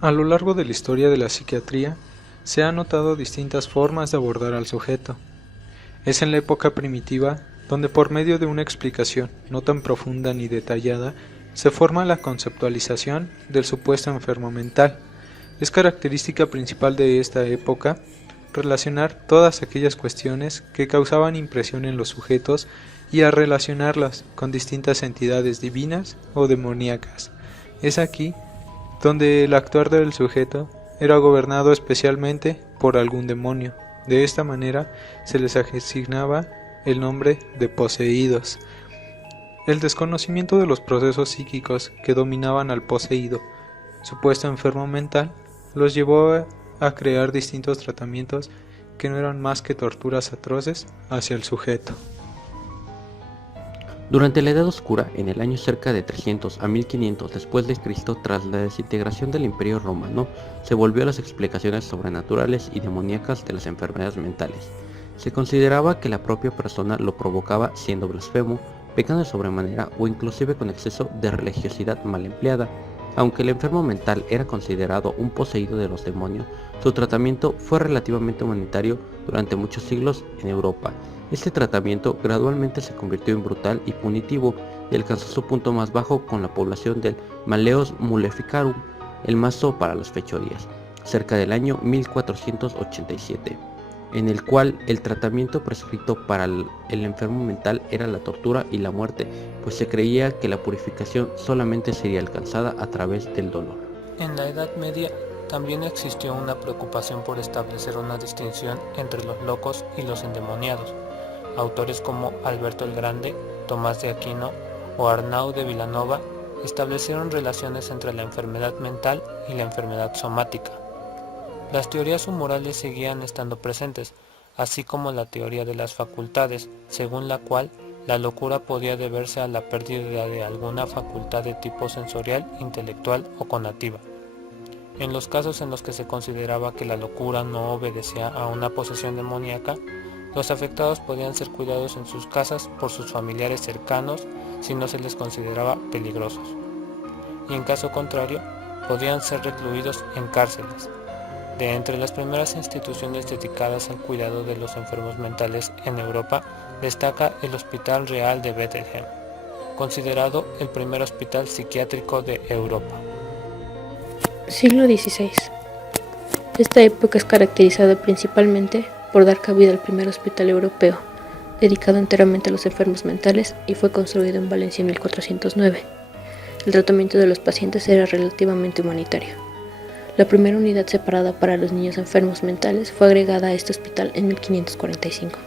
A lo largo de la historia de la psiquiatría, se han notado distintas formas de abordar al sujeto. Es en la época primitiva donde por medio de una explicación no tan profunda ni detallada, se forma la conceptualización del supuesto enfermo mental. Es característica principal de esta época relacionar todas aquellas cuestiones que causaban impresión en los sujetos y a relacionarlas con distintas entidades divinas o demoníacas. Es aquí donde el actuar del sujeto era gobernado especialmente por algún demonio. De esta manera se les asignaba el nombre de poseídos. El desconocimiento de los procesos psíquicos que dominaban al poseído, supuesto enfermo mental, los llevó a crear distintos tratamientos que no eran más que torturas atroces hacia el sujeto. Durante la Edad Oscura, en el año cerca de 300 a 1500 después de Cristo, tras la desintegración del Imperio Romano, se volvió a las explicaciones sobrenaturales y demoníacas de las enfermedades mentales. Se consideraba que la propia persona lo provocaba siendo blasfemo, pecando de sobremanera o inclusive con exceso de religiosidad mal empleada. Aunque el enfermo mental era considerado un poseído de los demonios, su tratamiento fue relativamente humanitario durante muchos siglos en Europa. Este tratamiento gradualmente se convirtió en brutal y punitivo y alcanzó su punto más bajo con la población del Malleus Maleficarum, el mazo para las fechorías, cerca del año 1487, en el cual el tratamiento prescrito para el enfermo mental era la tortura y la muerte, pues se creía que la purificación solamente sería alcanzada a través del dolor. En la Edad Media también existió una preocupación por establecer una distinción entre los locos y los endemoniados. Autores como Alberto el Grande, Tomás de Aquino o Arnau de Vilanova establecieron relaciones entre la enfermedad mental y la enfermedad somática. Las teorías humorales seguían estando presentes, así como la teoría de las facultades, según la cual la locura podía deberse a la pérdida de alguna facultad de tipo sensorial, intelectual o conativa. En los casos en los que se consideraba que la locura no obedecía a una posesión demoníaca, los afectados podían ser cuidados en sus casas por sus familiares cercanos si no se les consideraba peligrosos, y en caso contrario, podían ser recluidos en cárceles. De entre las primeras instituciones dedicadas al cuidado de los enfermos mentales en Europa, destaca el Hospital Real de Bethlehem, considerado el primer hospital psiquiátrico de Europa. Siglo XVI. Esta época es caracterizada principalmente por dar cabida al primer hospital europeo, dedicado enteramente a los enfermos mentales, y fue construido en Valencia en 1409. El tratamiento de los pacientes era relativamente humanitario. La primera unidad separada para los niños enfermos mentales fue agregada a este hospital en 1545.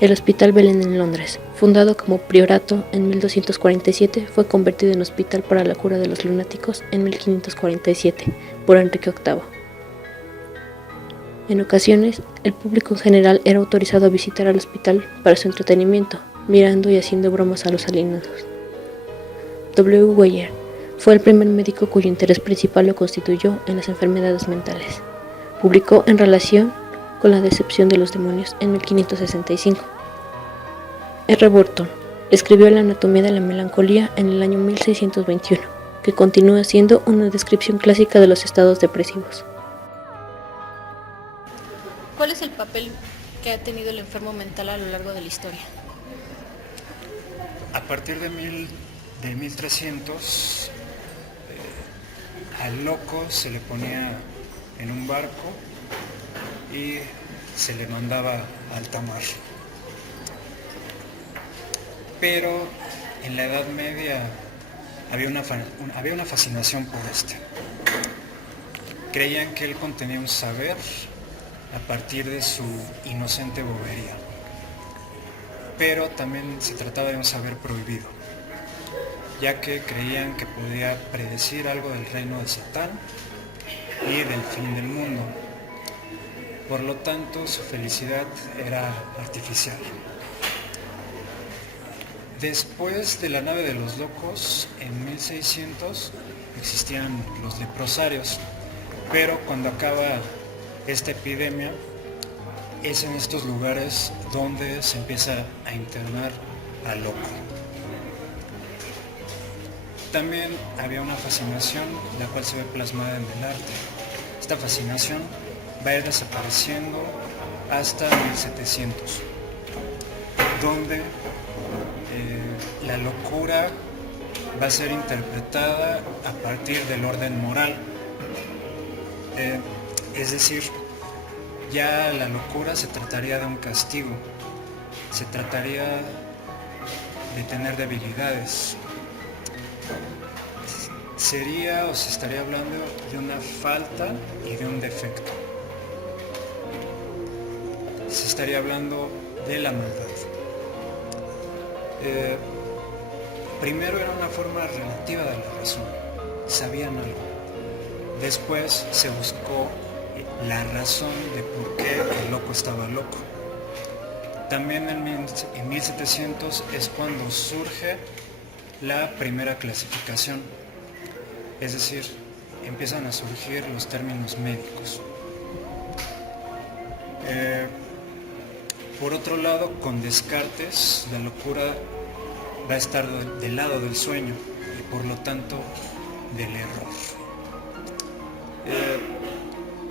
El Hospital Belén en Londres, fundado como priorato en 1247, fue convertido en hospital para la cura de los lunáticos en 1547 por Enrique VIII. En ocasiones, el público en general era autorizado a visitar al hospital para su entretenimiento, mirando y haciendo bromas a los alienados. W. Weyer fue el primer médico cuyo interés principal lo constituyó en las enfermedades mentales. Publicó En relación con la decepción de los demonios en 1565. R. Burton escribió La anatomía de la melancolía en el año 1621, que continúa siendo una descripción clásica de los estados depresivos. ¿Cuál es el papel que ha tenido el enfermo mental a lo largo de la historia? A partir de 1300, al loco se le ponía en un barco y se le mandaba a alta mar. Pero en la Edad Media había una fascinación por este. Creían que él contenía un saber a partir de su inocente bobería. Pero también se trataba de un saber prohibido, ya que creían que podía predecir algo del reino de Satán y del fin del mundo. Por lo tanto, su felicidad era artificial. Después de la nave de los locos, en 1600, existían los leprosarios, pero cuando acaba esta epidemia, es en estos lugares donde se empieza a internar al loco. también había una fascinación, la cual se ve plasmada en el arte. Esta fascinación va a ir desapareciendo hasta 1700, donde la locura va a ser interpretada a partir del orden moral. Es decir, ya la locura se trataría de un castigo, se trataría de tener debilidades. Sería o se estaría hablando de una falta y de un defecto. Se estaría hablando de la maldad. Primero era una forma relativa de la razón, sabían algo. Después se buscó la razón de por qué el loco estaba loco. También en 1700 es cuando surge la primera clasificación, es decir, empiezan a surgir los términos médicos. Por otro lado, con Descartes, la locura va a estar del lado del sueño y por lo tanto del error.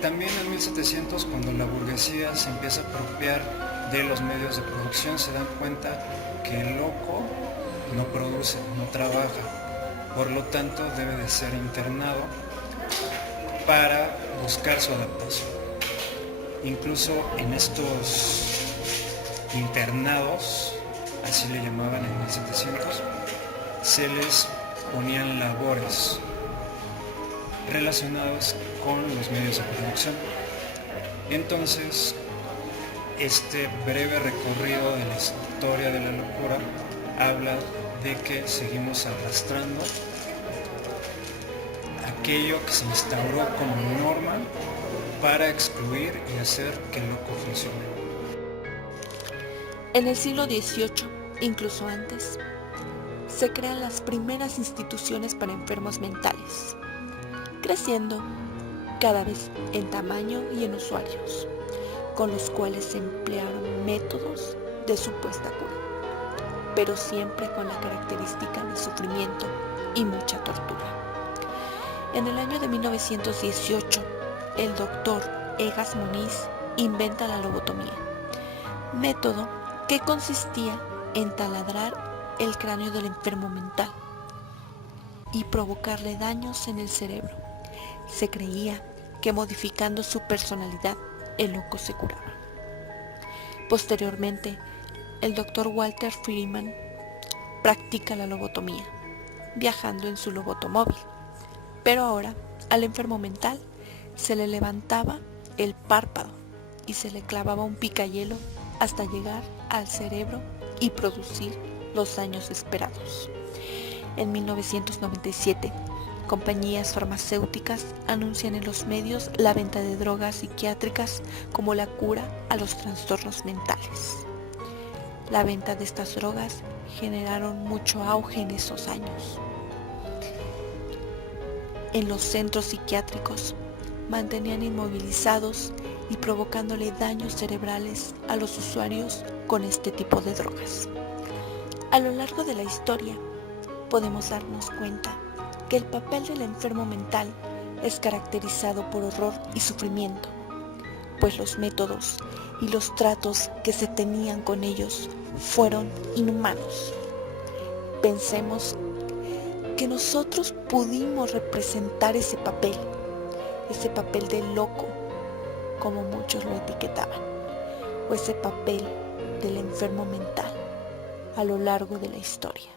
También en 1700, cuando la burguesía se empieza a apropiar de los medios de producción, se dan cuenta que el loco no produce, no trabaja, por lo tanto debe de ser internado para buscar su adaptación. Incluso en estos internados, así le llamaban en 1700, se les ponían labores relacionados con los medios de producción. Entonces, este breve recorrido de la historia de la locura habla de que seguimos arrastrando aquello que se instauró como norma para excluir y hacer que el loco funcione. En el siglo XVIII, incluso antes, se crean las primeras instituciones para enfermos mentales, creciendo cada vez en tamaño y en usuarios, con los cuales se emplearon métodos de supuesta cura, pero siempre con la característica de sufrimiento y mucha tortura. En el año de 1918, el doctor Egas Muniz inventa la lobotomía, método que consistía en taladrar el cráneo del enfermo mental y provocarle daños en el cerebro. Se creía que modificando su personalidad, el loco se curaba. Posteriormente, el doctor Walter Freeman practica la lobotomía, viajando en su lobotomóvil. Pero ahora, al enfermo mental, se le levantaba el párpado y se le clavaba un picayelo hasta llegar al cerebro y producir los daños esperados. En 1997, compañías farmacéuticas anuncian en los medios la venta de drogas psiquiátricas como la cura a los trastornos mentales. La venta de estas drogas generaron mucho auge en esos años. En los centros psiquiátricos mantenían inmovilizados y provocándole daños cerebrales a los usuarios con este tipo de drogas. A lo largo de la historia podemos darnos cuenta que el papel del enfermo mental es caracterizado por horror y sufrimiento, pues los métodos y los tratos que se tenían con ellos fueron inhumanos. Pensemos que nosotros pudimos representar ese papel del loco, como muchos lo etiquetaban, o ese papel del enfermo mental a lo largo de la historia.